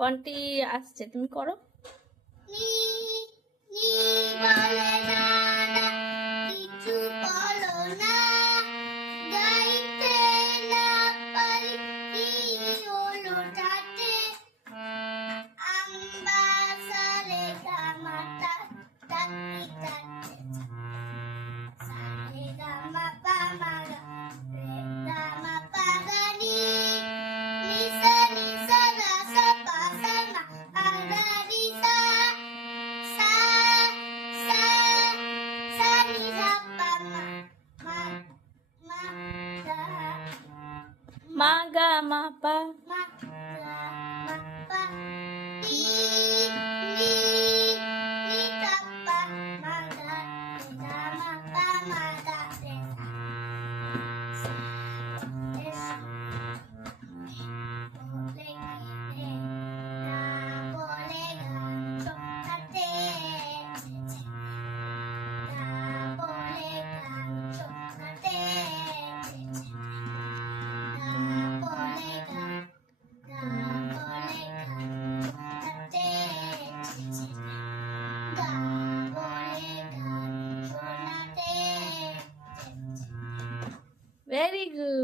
বন্টি আসছে তুমি করো। isa pang ma, ma, ma, maga, mapa. Maga. Very good.